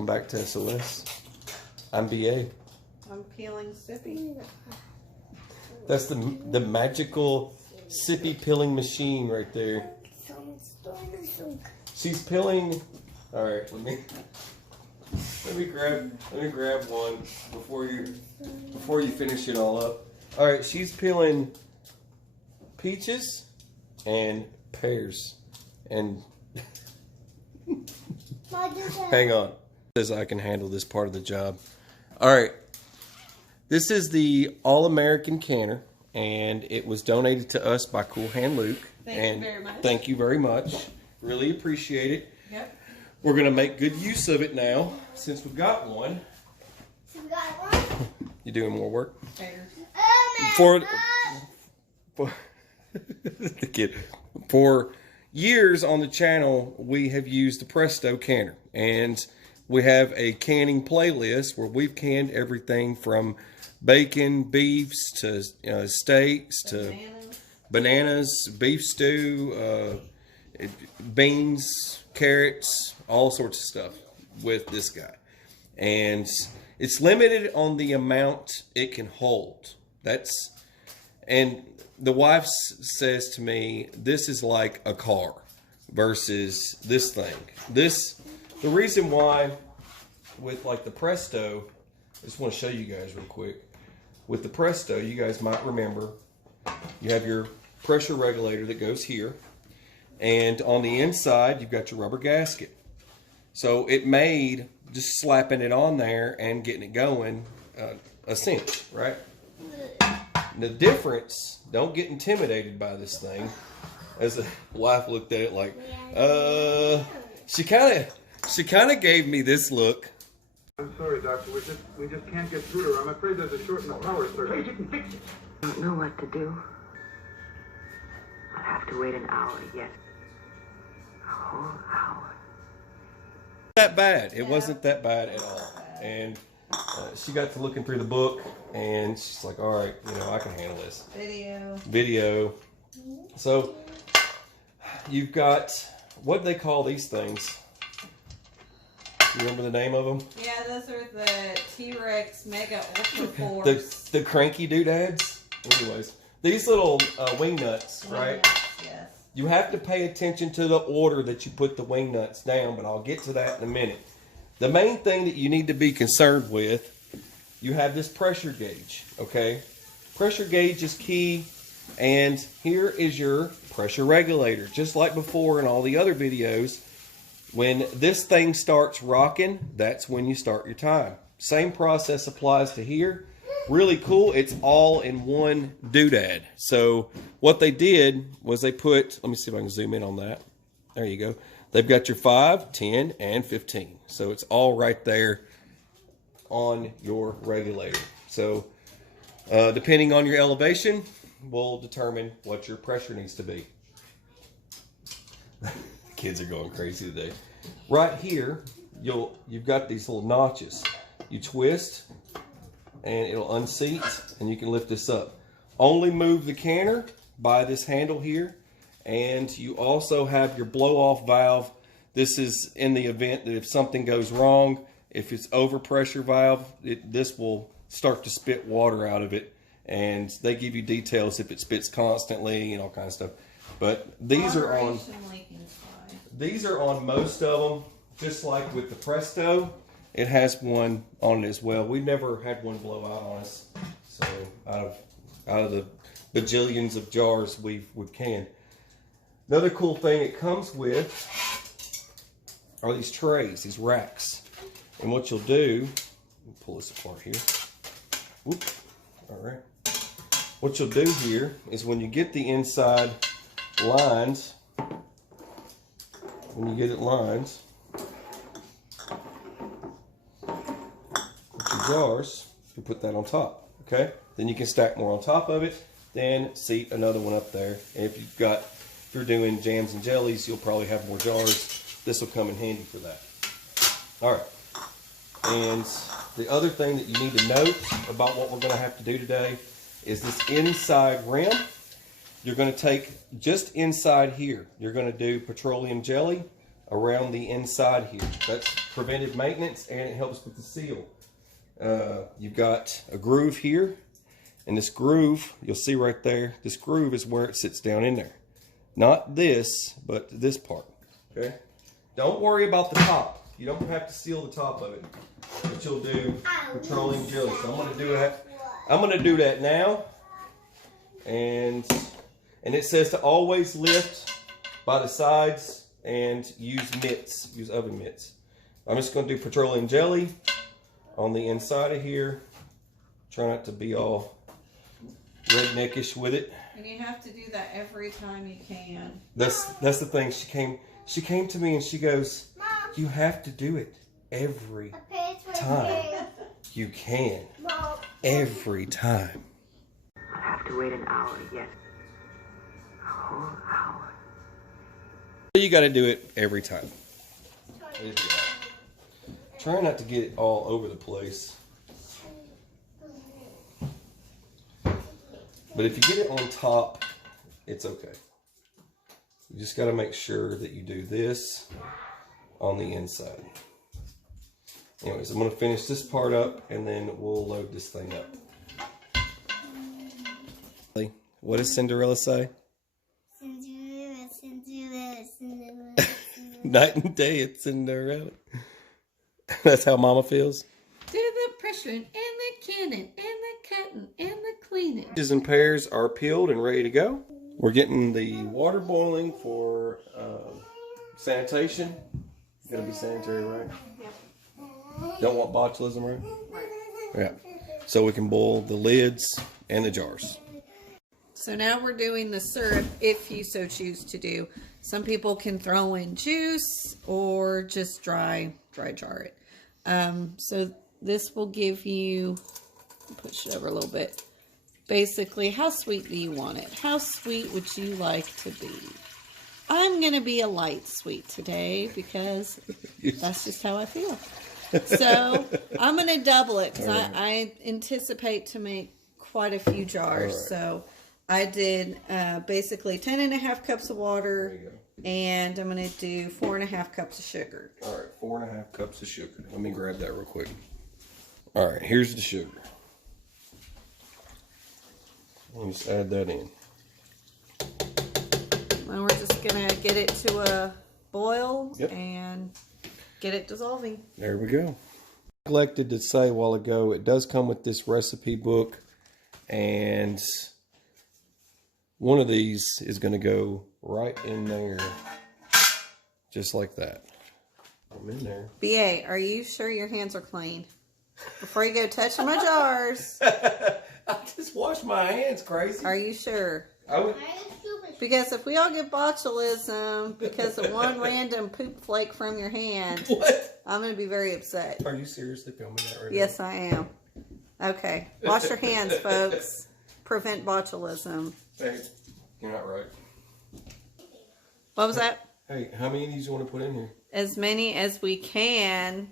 Welcome back to SOS. I'm BA. I'm peeling sippy. That's the magical sippy peeling machine right there. She's peeling. All right, let me grab one before you finish it all up. All right, she's peeling peaches and pears and hang on. Says I can handle this part of the job. All right, this is the All-American canner, and it was donated to us by Cool Hand Luke. Thank you very much. Thank you very much. Really appreciate it. Yep. We're gonna make good use of it now since we've got one. You doing more work? For the kid. For years on the channel, we have used the Presto canner, and we have a canning playlist where we've canned everything from bacon, beefs to steaks to bananas, beef stew, beans, carrots, all sorts of stuff with this guy. And it's limited on the amount it can hold. And the wife says to me, this is like a car versus this thing. The reason why with like the Presto, I just want to show you guys real quick. With the Presto, you guys might remember, you have your pressure regulator that goes here, and on the inside you've got your rubber gasket. So it made just slapping it on there and getting it going a cinch, right? The difference, don't get intimidated by this thing. As the wife looked at it like, she kind of gave me this look. I'm sorry, Doctor. We just can't get through to her. I'm afraid there's a short in the power circuit. Please, you can fix it. I don't know what to do. I'll have to wait an hour yet. A whole hour. That bad. It wasn't that bad at all. And she got to looking through the book, and she's like, all right, I can handle this. Video. So you've got, what do they call these things? You remember the name of them? Yeah, those are the T-Rex Mega Ultra Force. The cranky doodads? Anyways, these little wing nuts, right? Yes. You have to pay attention to the order that you put the wing nuts down, but I'll get to that in a minute. The main thing that you need to be concerned with, you have this pressure gauge, okay? Pressure gauge is key, and here is your pressure regulator. Just like before in all the other videos, when this thing starts rocking, that's when you start your time. Same process applies to here. Really cool, it's all in one doodad. So what they did was they put, let me see if I can zoom in on that. There you go. They've got your 5, 10, and 15. So it's all right there on your regulator. So depending on your elevation, will determine what your pressure needs to be. Kids are going crazy today. Right here, you've got these little notches. You twist, and it'll unseat, and you can lift this up. Only move the canner by this handle here, and you also have your blow-off valve. This is in the event that if something goes wrong, if it's overpressure valve, this will start to spit water out of it, and they give you details if it spits constantly and all kinds of stuff. But these are on most of them, just like with the Presto. It has one on it as well. We've never had one blow out on us. So out of the bajillions of jars we've canned. Another cool thing it comes with are these trays, these racks. And what you'll do, pull this apart here. Whoop. All right. What you'll do here is when you get the inside lined, when you get it lined, with your jars, you put that on top, okay? Then you can stack more on top of it, then seat another one up there. And if you're doing jams and jellies, you'll probably have more jars. This will come in handy for that. All right. And the other thing that you need to note about what we're going to have to do today is this inside rim. You're going to take just inside here. You're going to do petroleum jelly around the inside here. preventive maintenance, and it helps with the seal. You've got a groove here, and this groove, you'll see right there, this groove is where it sits down in there. Not this, but this part, okay? Don't worry about the top. You don't have to seal the top of it, but you'll do petroleum jelly. So I'm gonna do that now, and it says to always lift by the sides and use oven mitts. I'm just gonna do petroleum jelly on the inside of here. Try not to be all redneckish with it. And you have to do that every time you can. That's the thing. She came to me and she goes, "You have to do it every time you can. Every time." I'll have to wait an hour yet. A whole hour. You got to do it every time. Try not to get it all over the place. But if you get it on top, it's okay. You just got to make sure that you do this on the inside. Anyways, I'm going to finish this part up and then we'll load this thing up. What does Cinderella say? Cinderella, Cinderella, Cinderella, Cinderella. Night and day, it's Cinderella. That's how Mama feels. Do the pressing and the canning and the cutting and the cleaning. Peaches and pears are peeled and ready to go. We're getting the water boiling for sanitation. It's gotta be sanitary, right? Yep. Don't want botulism, right? Yeah. So we can boil the lids and the jars. So now we're doing the syrup if you so choose to do. Some people can throw in juice or just dry jar it. So this will give you, push it over a little bit. Basically, how sweet do you want it? How sweet would you like to be? I'm going to be a light sweet today because that's just how I feel. So I'm going to double it because I anticipate to make quite a few jars. Right. So I did basically 10.5 cups of water, and I'm going to do 4.5 cups of sugar. All right, 4.5 cups of sugar. Let me grab that real quick. All right, here's the sugar. Let me just add that in. Now we're just going to get it to a boil and get it dissolving. There we go. I neglected to say a while ago, it does come with this recipe book, and one of these is going to go right in there, just like that. I'm in there. BA, are you sure your hands are clean? Before you go touching my jars. I just washed my hands, crazy. Are you sure? I would. Because if we all get botulism because of one random poop flake from your hand, What? I'm going to be very upset. Are you seriously filming that right Yes, I am. Okay. Wash your hands, folks. Prevent botulism. now? Hey, you're not right. What was that? Hey, how many of these you want to put in here? As many as we can.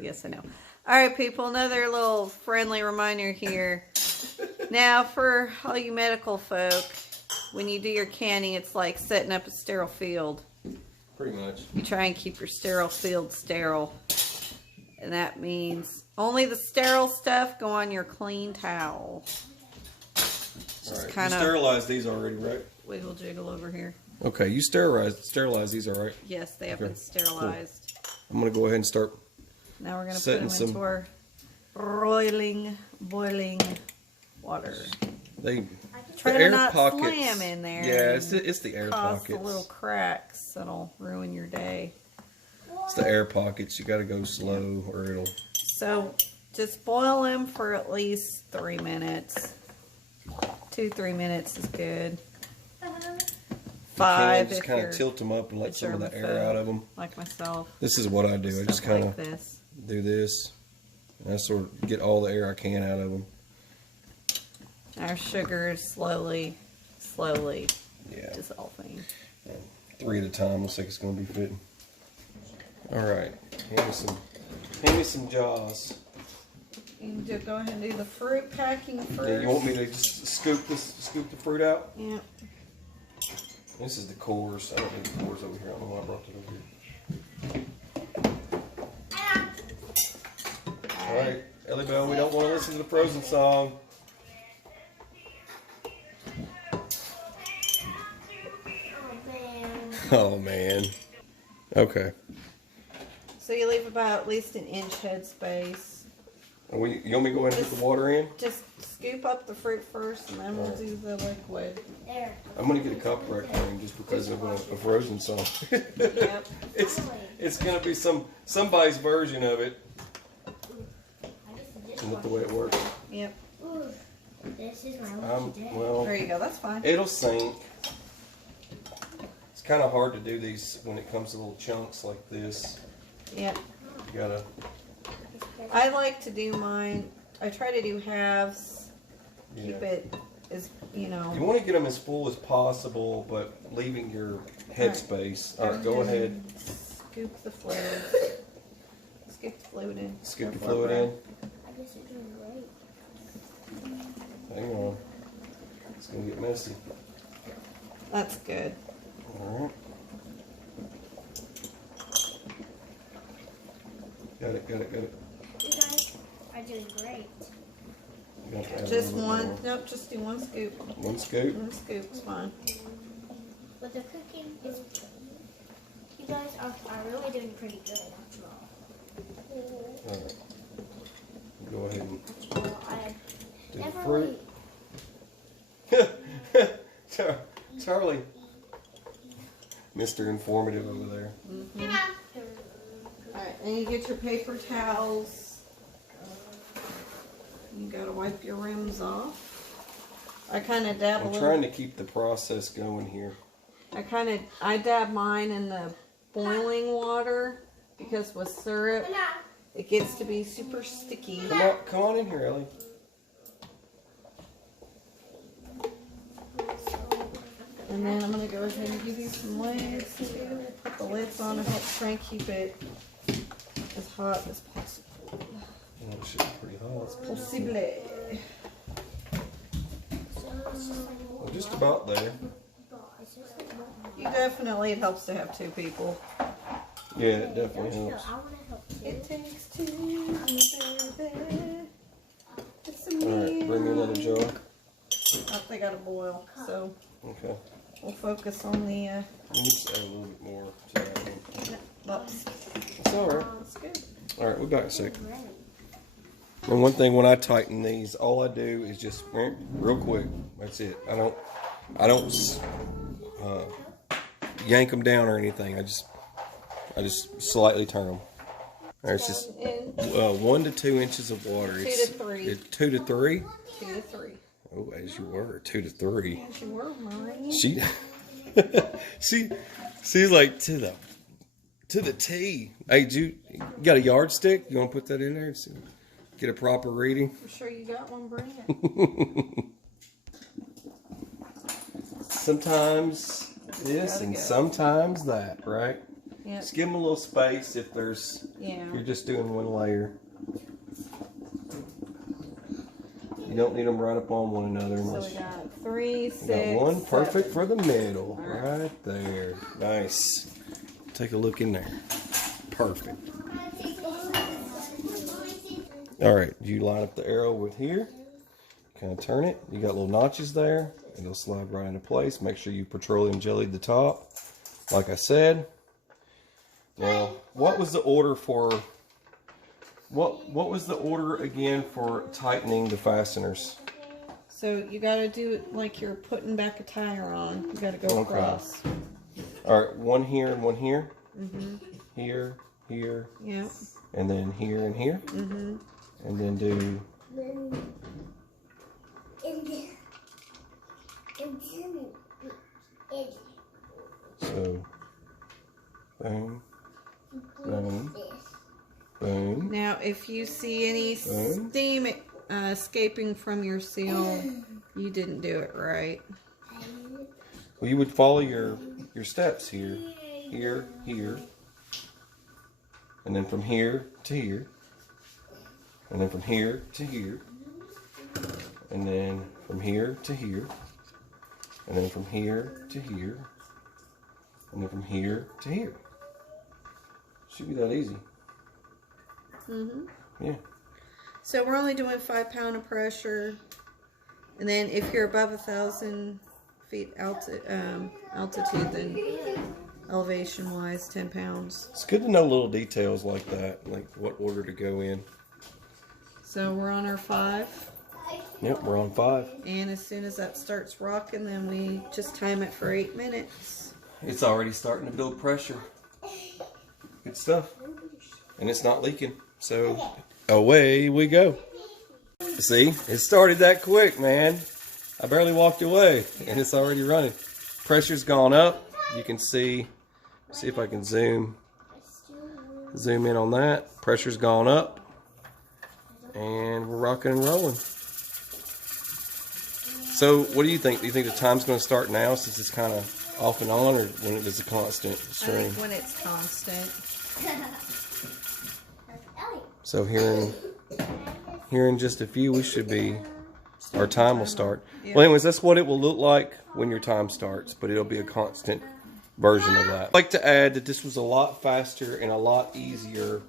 Yes, I know. All right, people, another little friendly reminder here. Now, for all you medical folk, when you do your canning, it's like setting up a sterile field. Pretty much. You try and keep your sterile field sterile. And that means only the sterile stuff go on your clean towel. All right. Kind You of sterilized these already, right? wiggle jiggle over here. Okay, you sterilized these, all right? Yes, they have been sterilized. Cool. I'm going to go ahead and start. Now we're going to put Setting them into our boiling water. They Try the to air not pockets. slam in there. Yeah, and it's the air cause pockets. the little cracks that'll ruin your day. It's the air pockets. You got to go slow, or it'll. So just boil them for at least 3 minutes. 2-3 minutes is good. 5 Just if kind you're of tilt them up and let some of the air out of them. like myself. This is what I do. I just Stuff kind like of this. do this. And I sort of get all the air I can out of them. Our sugar is slowly dissolving. 3 at a time. Looks like it's going to be fitting. All right. Hand me some jaws. You can go ahead and do the fruit packing first. Yeah, you want me to just scoop the fruit out? Yeah. This is the cores. I don't need the cores over here. I don't know why I brought that over here. All right, Ellie Bell, we don't want to listen to the Frozen song. Oh, man. Okay. So you leave about at least an inch headspace. You want me to go ahead and put the water in? Just scoop up the fruit first, and then we'll do the liquid. There. I'm going to get a copyright claim just because of a Frozen song. Yep. It's going to be somebody's version of it. Isn't that the way it works? Yep. Ooh, this is my lucky day. Well, There you go. That's fine. it'll sink. It's kind of hard to do these when it comes to little chunks like this. Yep. You gotta. I like to do mine. I try to do halves. Keep Yeah. it as You want to get them as full as possible, but leaving your headspace. All right, go ahead. Scoop the fluid. Scoop the fluid in. Scoop the fluid in. I guess you're doing great. Hang on. It's gonna get messy. That's good. All right. Got it. You guys are doing great. You have to add a Just little bit one. Nope. Just do one scoop. more. One scoop. One scoop's fine. But the cooking is. You guys are really doing pretty good after all. All right. Go ahead and Well, I do the never fruit. really. Charlie. Mr. Informative over there. Alright, and you get your paper towels. You gotta wipe your rims off. I kind of dab a I'm little. trying to keep the process going here. I dab mine in the boiling water because with syrup, it gets to be super sticky. Come on in here, Ellie. And then I'm gonna go ahead and give you some lids too. Put the lids on to help try and keep it as hot as possible. Oh, it should be pretty hot. Possible. Well, just about there. You definitely, it helps to have two people. Yeah, it definitely helps. I want to help you. It takes two, baby. It's a All right, bring me another jar. Oh, they gotta boil, so Okay. we'll focus on the. Let me just add a little bit more to that one. That's It's all right. good. All right, we'll be back in a sec. And one thing, when I tighten these, all I do is just real quick. That's it. I don't yank them down or anything. I just slightly turn them. All right, it's just 1 to 2 inches of water. 2 to 3. It's 2 to 3. 2 to 3. Oh, as you were, 2 to 3. As you were, Maureen. She's like to the T. Hey, you got a yardstick? You want to put that in there? So get a proper reading. I'm sure you got one, bring it. Sometimes this and sometimes that, right? Yep. Just give them a little space if Yeah. you're just doing one layer. You don't need them right up on one another. So Unless we got 3, 6, got one perfect 7. for the middle, right there. Nice. Take a look in there. Perfect. All right, you line up the arrow with here. Kind of turn it. You got little notches there. And it'll slide right into place. Make sure you petroleum jellied the top, like I said. Now, what was the order for? What was the order again for tightening the fasteners? So you got to do it like you're putting back a tire on. You got to go across. All right, one here and one here. Here, here, Yeah. and then here and here. And then do. So, boom, boom, boom. Now, if you see any steam escaping from your seal, you didn't do it right. Well, you would follow your steps here, here, here, and then from here to here, and then from here to here, and then from here to here, and then from here to here, and then from here to here. Should be that easy. Yeah. So we're only doing 5 pounds of pressure. And then if you're above 1,000 feet altitude, then elevation wise, 10 pounds. It's good to know little details like that, like what order to go in. So we're on our 5. Yep, we're on 5. And as soon as that starts rocking, then we just time it for 8 minutes. It's already starting to build pressure. Good stuff. And it's not leaking. So away we go. See, it started that quick, man. I barely walked away and it's already running. Pressure's gone up. You can see if I can zoom in on that. Pressure's gone up. And we're rocking and rolling. So what do you think? Do you think the time's going to start now since it's kind of off and on, or when it is a constant stream? I think when it's constant. So here in just a few, we should be, our time will start. Yeah. Well, anyways, that's what it will look like when your time starts, but it'll be a constant version of that. I'd like to add that this was a lot faster and a lot easier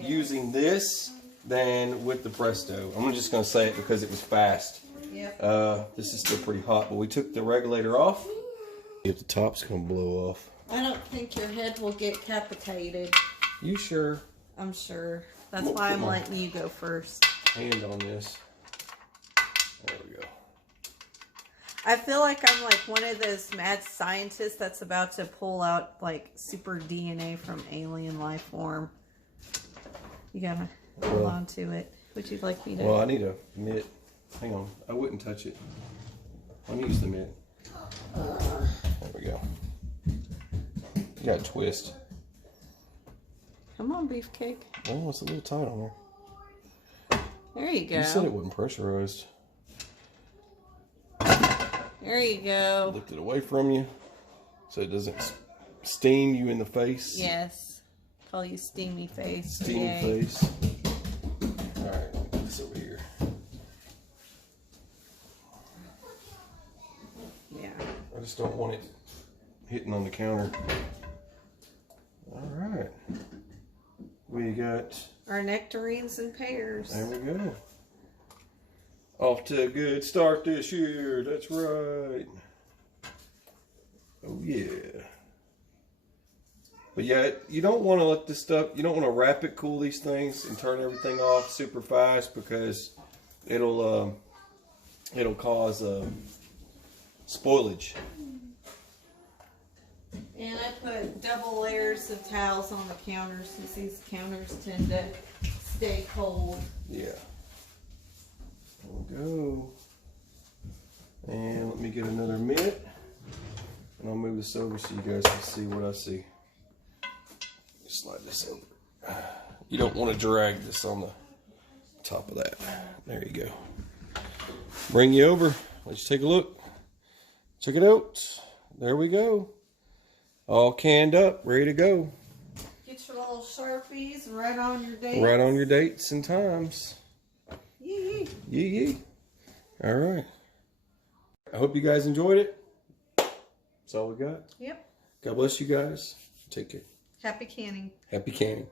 using this than with the Presto. I'm just going to say it because it was fast. Yep. This is still pretty hot, but we took the regulator off. If the top's going to blow off. I don't think your head will get capitated. You sure? I'm sure. That's why I'm letting you go first. Hand on this. There we go. I feel like I'm like one of those mad scientists that's about to pull out like super DNA from alien life form. You gotta hold on to it. Would you like me to? Well, I need a mitt. Hang on. I wouldn't touch it. Let me use the mitt. There we go. You got a twist. Come on, beefcake. Oh, it's a little tight on there. There you go. You said it wasn't pressurized. There you go. Lift it away from you so it doesn't steam you in the face. Yes. Call you steamy face. Steamy Yay. face. Alright, let me put this over here. Yeah. I just don't want it hitting on the counter. Alright. We got... Our nectarines and pears. There we go. Off to a good start this year. That's right. Oh yeah. But yeah, you don't want to let this stuff, you don't want to rapid cool these things and turn everything off super fast because it'll cause spoilage. And I put double layers of towels on the counters since these counters tend to stay cold. Yeah. There we go. And let me get another mitt. And I'll move this over so you guys can see what I see. Slide this over. You don't want to drag this on the top of that. There you go. Bring you over. Let's take a look. Check it out. There we go. All canned up, ready to go. Get your little Sharpies and write on your dates. Right on your dates and times. Yee. Yee yee. All right. I hope you guys enjoyed it. That's all we got. Yep. God bless you guys. Take care. Happy canning. Happy canning.